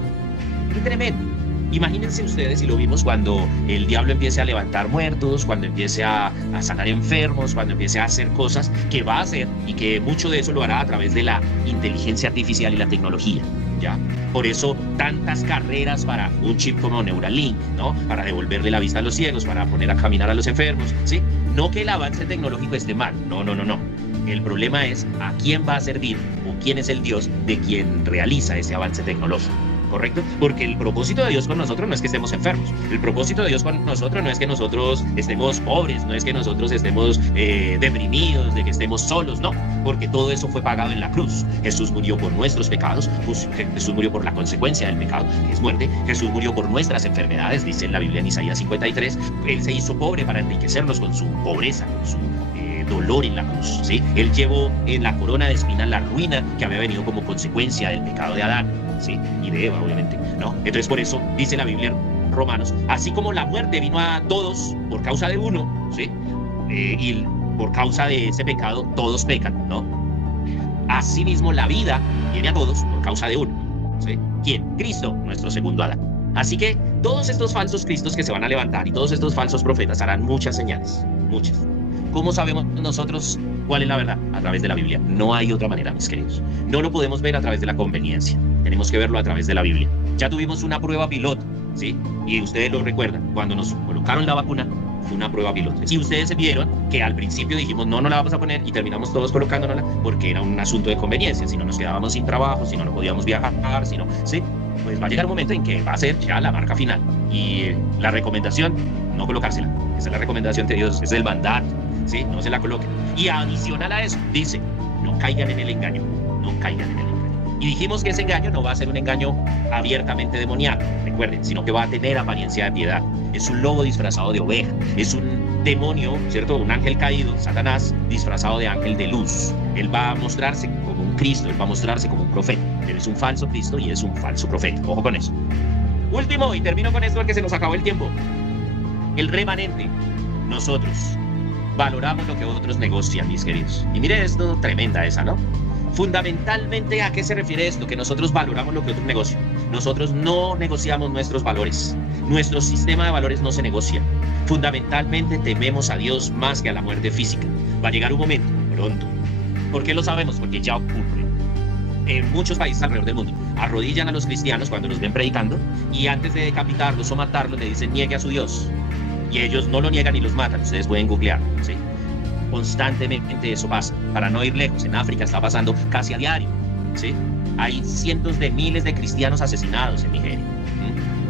¡Qué tremendo! Imagínense ustedes, y lo vimos cuando el diablo empiece a levantar muertos, cuando empiece a sanar enfermos, cuando empiece a hacer cosas que va a hacer, y que mucho de eso lo hará a través de la inteligencia artificial y la tecnología, ¿ya? Por eso tantas carreras para un chip como Neuralink, ¿no? Para devolverle la vista a los ciegos, para poner a caminar a los enfermos, ¿sí? No que el avance tecnológico esté mal, no. El problema es a quién va a servir o quién es el Dios de quien realiza ese avance tecnológico. ¿Correcto? Porque el propósito de Dios con nosotros no es que estemos enfermos. El propósito de Dios con nosotros no es que nosotros estemos pobres, no es que nosotros estemos deprimidos, de que estemos solos, no. Porque todo eso fue pagado en la cruz. Jesús murió por nuestros pecados, Jesús murió por la consecuencia del pecado, que es muerte. Jesús murió por nuestras enfermedades, dice en la Biblia en Isaías 53. Él se hizo pobre para enriquecernos con su pobreza, con su dolor en la cruz, ¿sí? Él llevó en la corona de espinas la ruina que había venido como consecuencia del pecado de Adán, ¿sí? Y de Eva, obviamente, ¿no? Entonces, por eso dice la Biblia en Romanos, así como la muerte vino a todos por causa de uno, ¿sí? Y por causa de ese pecado todos pecan, ¿no? Asimismo, la vida viene a todos por causa de uno, ¿sí? ¿Quién? Cristo, nuestro segundo Adán. Así que todos estos falsos cristos que se van a levantar y todos estos falsos profetas harán muchas señales, muchas. ¿Cómo sabemos nosotros cuál es la verdad? A través de la Biblia. No hay otra manera, mis queridos. No lo podemos ver a través de la conveniencia. Tenemos que verlo a través de la Biblia. Ya tuvimos una prueba piloto, ¿sí? Y ustedes lo recuerdan. Cuando nos colocaron la vacuna, fue una prueba piloto. Y ustedes vieron que al principio dijimos, no la vamos a poner, y terminamos todos colocándola porque era un asunto de conveniencia. Si no nos quedábamos sin trabajo, si no podíamos viajar, si no, ¿sí? Pues va a llegar un momento en que va a ser ya la marca final. Y la recomendación, no colocársela. Esa es la recomendación de Dios, es el mandato. ¿Sí? No se la coloquen. Y adicional a eso, dice, no caigan en el engaño, no caigan en el engaño. Y dijimos que ese engaño no va a ser un engaño abiertamente demoníaco, recuerden, sino que va a tener apariencia de piedad. Es un lobo disfrazado de oveja, es un demonio, ¿cierto? Un ángel caído, Satanás, disfrazado de ángel de luz. Él va a mostrarse como un Cristo, él va a mostrarse como un profeta. Él es un falso Cristo y es un falso profeta. Ojo con eso. Último, y termino con esto porque se nos acabó el tiempo. El remanente, nosotros valoramos lo que otros negocian, mis queridos. Y mire esto, tremenda esa, ¿no? Fundamentalmente, ¿a qué se refiere esto? Que nosotros valoramos lo que otros negocian. Nosotros no negociamos nuestros valores. Nuestro sistema de valores no se negocia. Fundamentalmente tememos a Dios más que a la muerte física. Va a llegar un momento, pronto. ¿Por qué lo sabemos? Porque ya ocurre. En muchos países alrededor del mundo arrodillan a los cristianos cuando los ven predicando y antes de decapitarlos o matarlos le dicen niegue a su Dios. Y ellos no lo niegan y los matan. Ustedes pueden googlearlo, ¿sí? Constantemente eso pasa. Para no ir lejos, en África está pasando casi a diario, ¿sí? Hay cientos de miles de cristianos asesinados en Nigeria.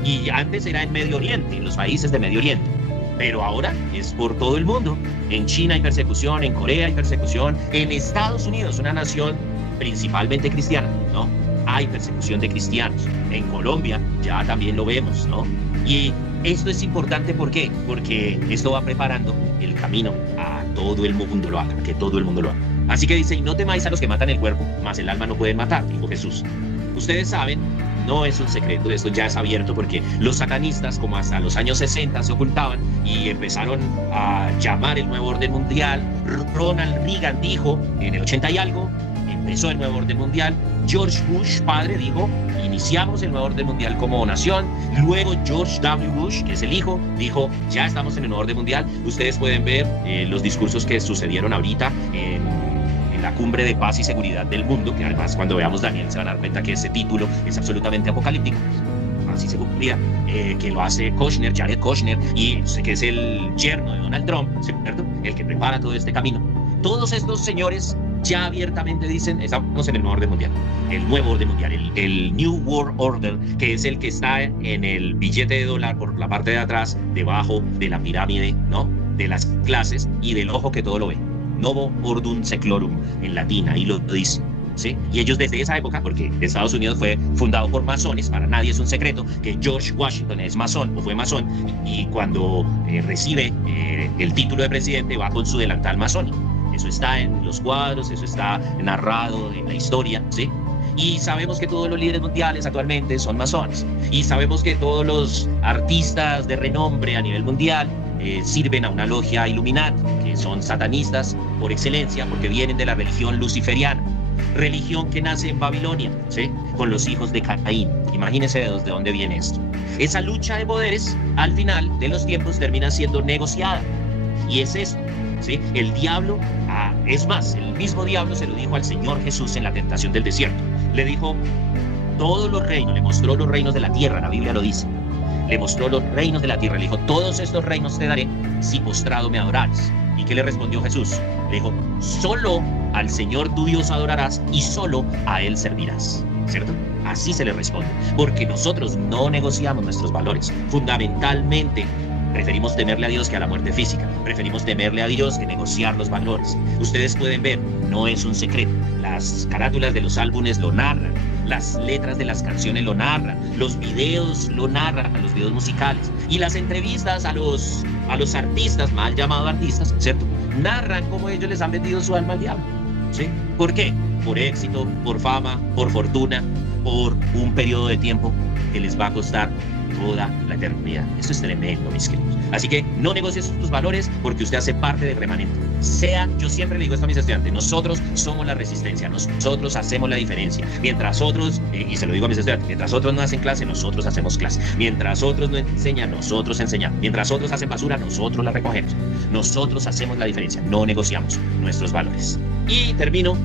Y antes era en Medio Oriente, en los países de Medio Oriente. Pero ahora es por todo el mundo. En China hay persecución, en Corea hay persecución, en Estados Unidos, una nación principalmente cristiana, ¿no? Hay persecución de cristianos. En Colombia ya también lo vemos, ¿no? Y esto es importante, ¿por qué? Porque esto va preparando el camino a todo el mundo lo haga, que todo el mundo lo haga. Así que dice, y no temáis a los que matan el cuerpo, mas el alma no pueden matar, dijo Jesús. Ustedes saben, no es un secreto, esto ya es abierto porque los satanistas, como hasta los años 60, se ocultaban y empezaron a llamar el nuevo orden mundial. Ronald Reagan dijo en el 80 y algo, empezó el nuevo orden mundial. George Bush, padre, dijo, iniciamos el nuevo orden mundial como nación. Luego George W. Bush, que es el hijo, dijo, ya estamos en el nuevo orden mundial. Ustedes pueden ver los discursos que sucedieron ahorita en la cumbre de paz y seguridad del mundo, que además cuando veamos Daniel se van a dar cuenta que ese título es absolutamente apocalíptico. Así se cumplía, que lo hace Kushner, Jared Kushner, y que es el yerno de Donald Trump, ¿cierto? El que prepara todo este camino. Todos estos señores ya abiertamente dicen, estamos en el nuevo orden mundial, el nuevo orden mundial, el New World Order, que es el que está en el billete de dólar por la parte de atrás, debajo de la pirámide, ¿no? De las clases y del ojo que todo lo ve. Novo Ordum Seclorum en latín, ahí lo dice, ¿sí? Y ellos desde esa época, porque Estados Unidos fue fundado por masones, para nadie es un secreto que George Washington es masón o fue masón, y cuando recibe el título de presidente va con su delantal masónico. Eso está en los cuadros, eso está narrado en la historia, ¿sí? Y sabemos que todos los líderes mundiales actualmente son masones. Y sabemos que todos los artistas de renombre a nivel mundial sirven a una logia Illuminati, que son satanistas por excelencia, porque vienen de la religión luciferiana. Religión que nace en Babilonia, ¿sí? Con los hijos de Caín. Imagínense de dónde viene esto. Esa lucha de poderes, al final de los tiempos, termina siendo negociada. Y es esto, ¿sí? El diablo, es más, el mismo diablo se lo dijo al Señor Jesús en la tentación del desierto. Le dijo, todos los reinos, le mostró los reinos de la tierra, la Biblia lo dice. Le mostró los reinos de la tierra, le dijo, todos estos reinos te daré si postrado me adorares. ¿Y qué le respondió Jesús? Le dijo, solo al Señor tu Dios adorarás y solo a Él servirás, ¿cierto? Así se le responde, porque nosotros no negociamos nuestros valores. Fundamentalmente, preferimos temerle a Dios que a la muerte física. Preferimos temerle a Dios que negociar los valores. Ustedes pueden ver, no es un secreto. Las carátulas de los álbumes lo narran. Las letras de las canciones lo narran. Los videos lo narran, los videos musicales. Y las entrevistas a los artistas, mal llamados artistas, ¿cierto? Narran cómo ellos les han vendido su alma al diablo, ¿sí? ¿Por qué? Por éxito, por fama, por fortuna, por un periodo de tiempo que les va a costar toda la eternidad. Esto es tremendo, mis queridos. Así que no negocies tus valores porque usted hace parte del remanente. Yo siempre le digo esto a mis estudiantes, nosotros somos la resistencia, nosotros hacemos la diferencia. Mientras otros, y se lo digo a mis estudiantes, mientras otros no hacen clase, nosotros hacemos clase. Mientras otros no enseñan, nosotros enseñamos. Mientras otros hacen basura, nosotros la recogemos. Nosotros hacemos la diferencia, no negociamos nuestros valores. Y termino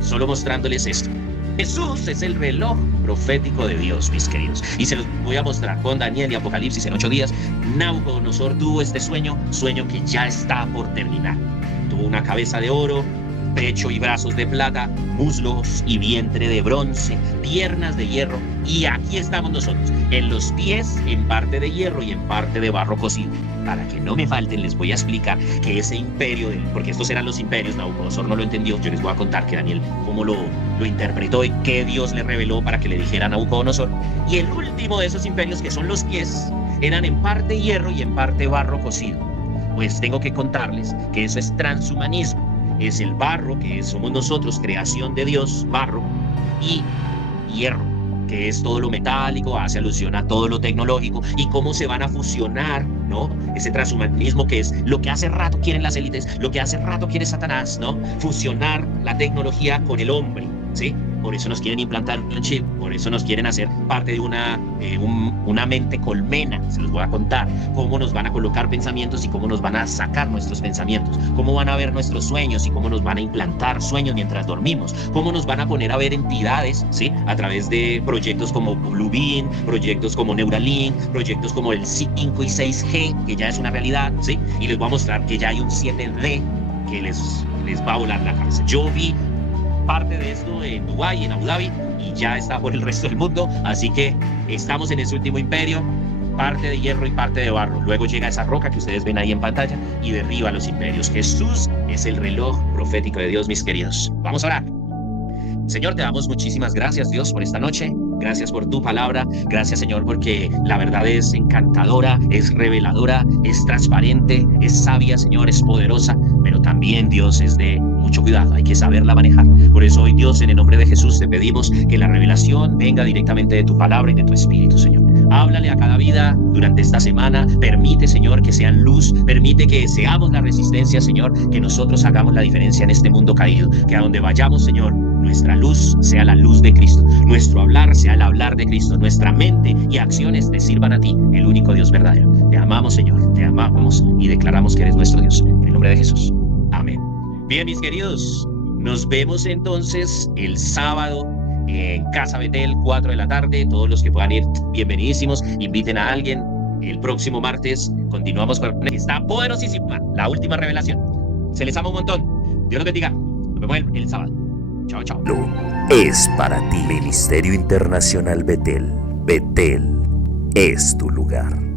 solo mostrándoles esto. Jesús es el reloj profético de Dios, mis queridos. Y se los voy a mostrar con Daniel y Apocalipsis en 8 días. Nabucodonosor tuvo este sueño que ya está por terminar. Tuvo una cabeza de oro, pecho y brazos de plata, muslos y vientre de bronce, piernas de hierro. Y aquí estamos nosotros, en los pies en parte de hierro y en parte de barro cocido. Para que no me falten, les voy a explicar que ese imperio, porque estos eran los imperios, Nabucodonosor no lo entendió, yo les voy a contar que Daniel cómo lo interpretó y qué Dios le reveló para que le dijera a Nabucodonosor. Y el último de esos imperios, que son los pies, eran en parte hierro y en parte barro cocido. Pues tengo que contarles que eso es transhumanismo. Es el barro, que somos nosotros, creación de Dios, barro, y hierro, que es todo lo metálico, hace alusión a todo lo tecnológico, y cómo se van a fusionar, ¿no? Ese transhumanismo que es lo que hace rato quieren las élites, lo que hace rato quiere Satanás, ¿no? Fusionar la tecnología con el hombre, ¿sí? Por eso nos quieren implantar un chip, por eso nos quieren hacer parte de una mente colmena. Se los voy a contar cómo nos van a colocar pensamientos y cómo nos van a sacar nuestros pensamientos, cómo van a ver nuestros sueños y cómo nos van a implantar sueños mientras dormimos, cómo nos van a poner a ver entidades, ¿sí? A través de proyectos como Bluebeam, proyectos como Neuralink, proyectos como el 5 y 6G, que ya es una realidad, ¿sí? Y les voy a mostrar que ya hay un 7D que les va a volar la cabeza. Yo vi parte de esto en Dubái, en Abu Dhabi, y ya está por el resto del mundo. Así que estamos en ese último imperio, parte de hierro y parte de barro. Luego llega esa roca que ustedes ven ahí en pantalla y derriba los imperios. Jesús es el reloj profético de Dios, mis queridos. Vamos a orar. Señor, te damos muchísimas gracias, Dios, por esta noche. Gracias por tu palabra. Gracias, Señor, porque la verdad es encantadora, es reveladora, es transparente, es sabia, Señor, es poderosa, pero también, Dios, es de mucho cuidado. Hay que saberla manejar. Por eso hoy, Dios, en el nombre de Jesús, te pedimos que la revelación venga directamente de tu palabra y de tu espíritu, Señor. Háblale a cada vida durante esta semana. Permite, Señor, que sean luz. Permite que seamos la resistencia, Señor, que nosotros hagamos la diferencia en este mundo caído. Que a donde vayamos, Señor, nuestra luz sea la luz de Cristo, nuestro hablar sea el hablar de Cristo, nuestra mente y acciones te sirvan a ti, el único Dios verdadero. Te amamos, Señor, te amamos y declaramos que eres nuestro Dios. En el nombre de Jesús. Amén. Bien, mis queridos, nos vemos entonces el sábado en Casa Betel, 4 de la tarde. Todos los que puedan ir, bienvenidísimos. Inviten a alguien. El próximo martes continuamos con esta poderosísima, la última revelación. Se les ama un montón. Dios los bendiga. Nos vemos el sábado. Chao, chao. Es para ti. Ministerio Internacional Betel. Betel es tu lugar.